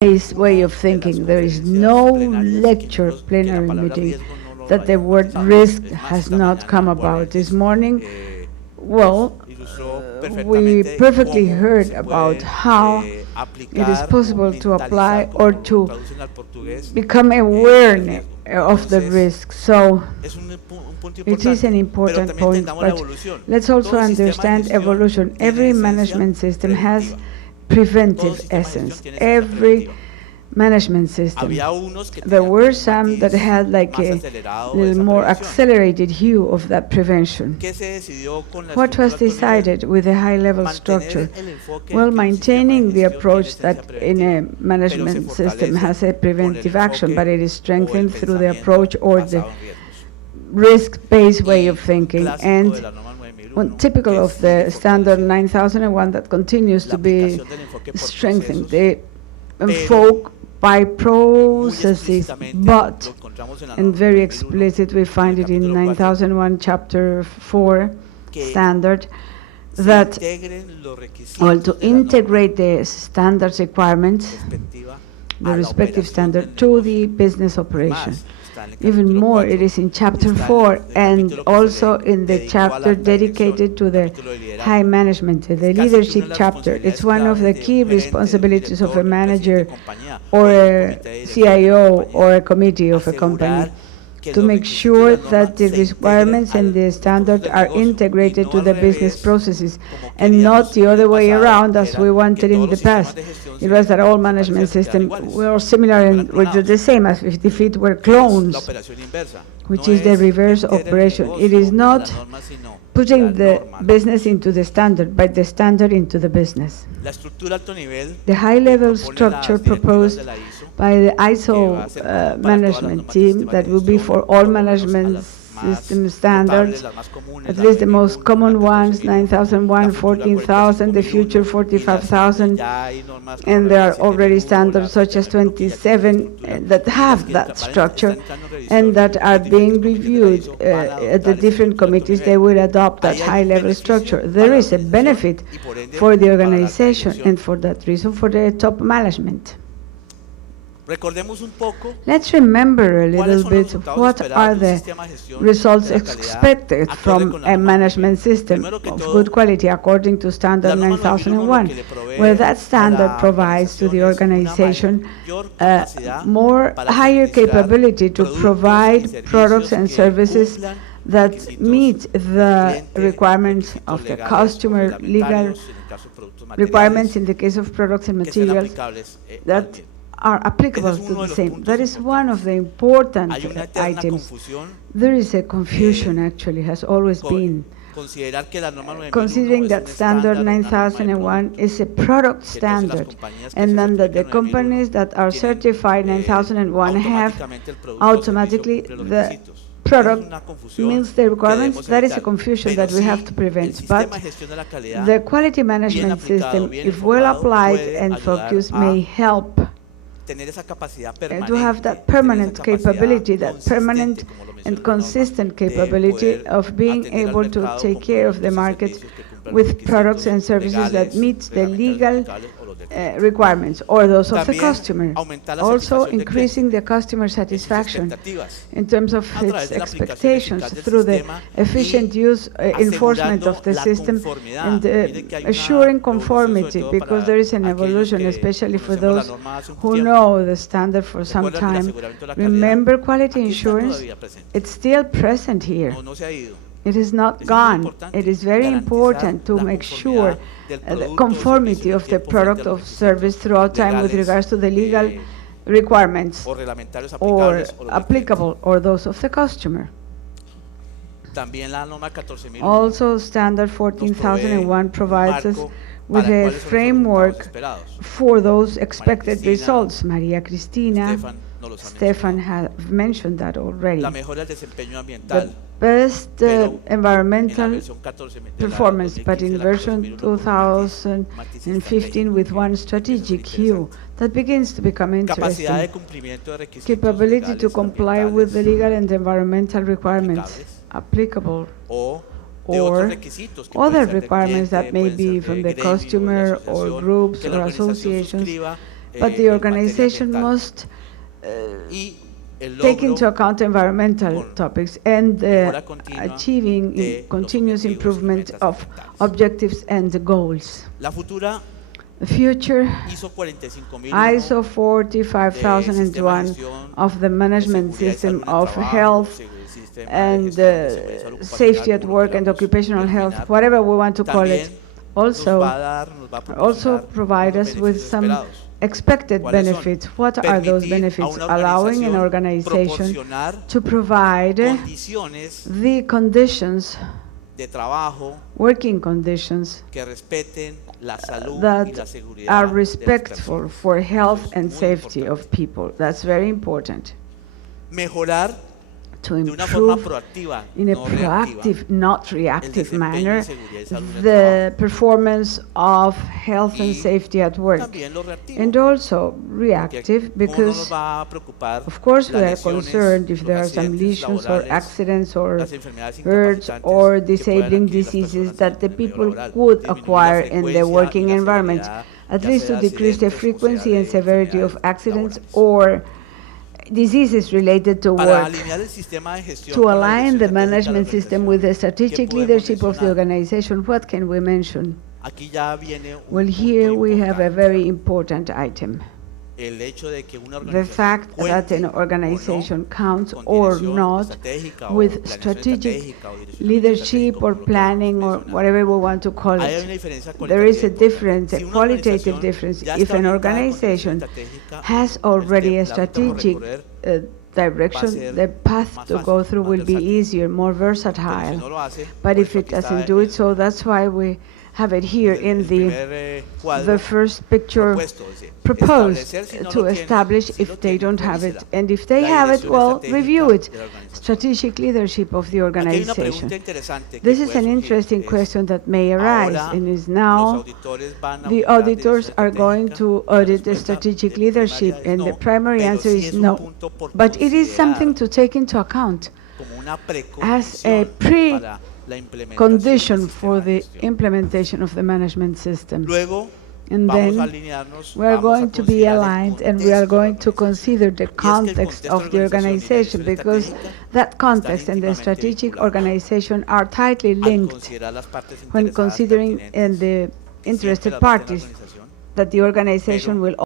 His way of thinking. There is no lecture, plenary meeting, that the word risk has not come about. This morning, well, we perfectly heard about how it is possible to apply or to become aware of the risk. So it is an important point, but let's also understand evolution. Every management system has preventive essence. Every management system. There were some that had like a little more accelerated hue of that prevention. What was decided with a high-level structure? Well, maintaining the approach that in a management system has a preventive action, but it is strengthened through the approach or the risk-based way of thinking, and typical of the standard 9001 that continues to be strengthened. They invoke by processes, but, and very explicit, we find it in 9001 chapter 4 standard, that, well, to integrate the standards requirements, the respective standard, to the business operation. Even more, it is in chapter 4 and also in the chapter dedicated to the high management, the leadership chapter. It's one of the key responsibilities of a manager or a CIO or a committee of a company, to make sure that the requirements and the standard are integrated to the business processes and not the other way around as we wanted in the past. It was that all management systems were similar and were the same as if it were clones, which is the reverse operation. It is not putting the business into the standard, but the standard into the business. The high-level structure proposed by the ISO management team that will be for all management system standards, at least the most common ones, 9001, 14,000, the future 45,000, and there are already standards such as 27 that have that structure and that are being reviewed at the different committees. They will adopt that high-level structure. There is a benefit for the organization and for that reason for the top management. Let's remember a little bit what are the results expected from a management system of good quality according to standard 9001, where that standard provides to the organization more higher capability to provide products and services that meet the requirements of the customer, legal requirements in the case of products and materials that are applicable to the same. That is one of the important items. There is a confusion, actually, has always been, considering that standard 9001 is a product standard, and then that the companies that are certified 9001 have automatically the product means the requirements. That is a confusion that we have to prevent. But the quality management system, if well applied and focused, may help to have that permanent capability, that permanent and consistent capability of being able to take care of the market with products and services that meet the legal requirements or those of the customer. Also increasing the customer satisfaction in terms of its expectations through the efficient use, enforcement of the system, and assuring conformity, because there is an evolution, especially for those who know the standard for some time. Remember, quality insurance, it's still present here. It is not gone. It is very important to make sure the conformity of the product or service throughout time with regards to the legal requirements or applicable or those of the customer. Also, standard 14,001 provides us with a framework for those expected results. Maria Cristina, Stefan have mentioned that already. The best environmental performance, but in version 2015 with one strategic hue that begins to become interesting. Capability to comply with the legal and environmental requirements applicable, or other requirements that may be from the customer or groups or associations but the organization must take into account environmental topics and achieving continuous improvement of objectives and goals. The future ISO 45001 of the management system of health and safety at work and occupational health, whatever we want to call it, also provide us with some expected benefits. What are those benefits? Allowing an organization to provide the conditions, working conditions, that are respectful for health and safety of people. That's very important. To improve in a proactive, not reactive manner, the performance of health and safety at work. And also reactive because, of course, we are concerned if there are some lesions or accidents or hurts or disabling diseases that the people could acquire in their working environment, at least to decrease the frequency and severity of accidents or diseases related to work. To align the management system with the strategic leadership of the organization, what can we mention? Well, here we have a very important item. The fact that an organization counts or not with strategic leadership or planning or whatever we want to call it. There is a difference, a qualitative difference. If an organization has already a strategic direction, the path to go through will be easier, more versatile. But if it doesn't do it, so that's why we have it here in the first picture proposed to establish if they don't have it. And if they have it, well, review it. Strategic leadership of the organization. This is an interesting question that may arise, and is now the auditors are going to audit the strategic leadership, and the primary answer is no. But it is something to take into account as a condition for the implementation of the management system. And then we are going to be aligned, and we are going to consider the context of the organization, because that context and the strategic organization are tightly linked when considering the interested parties that the organization will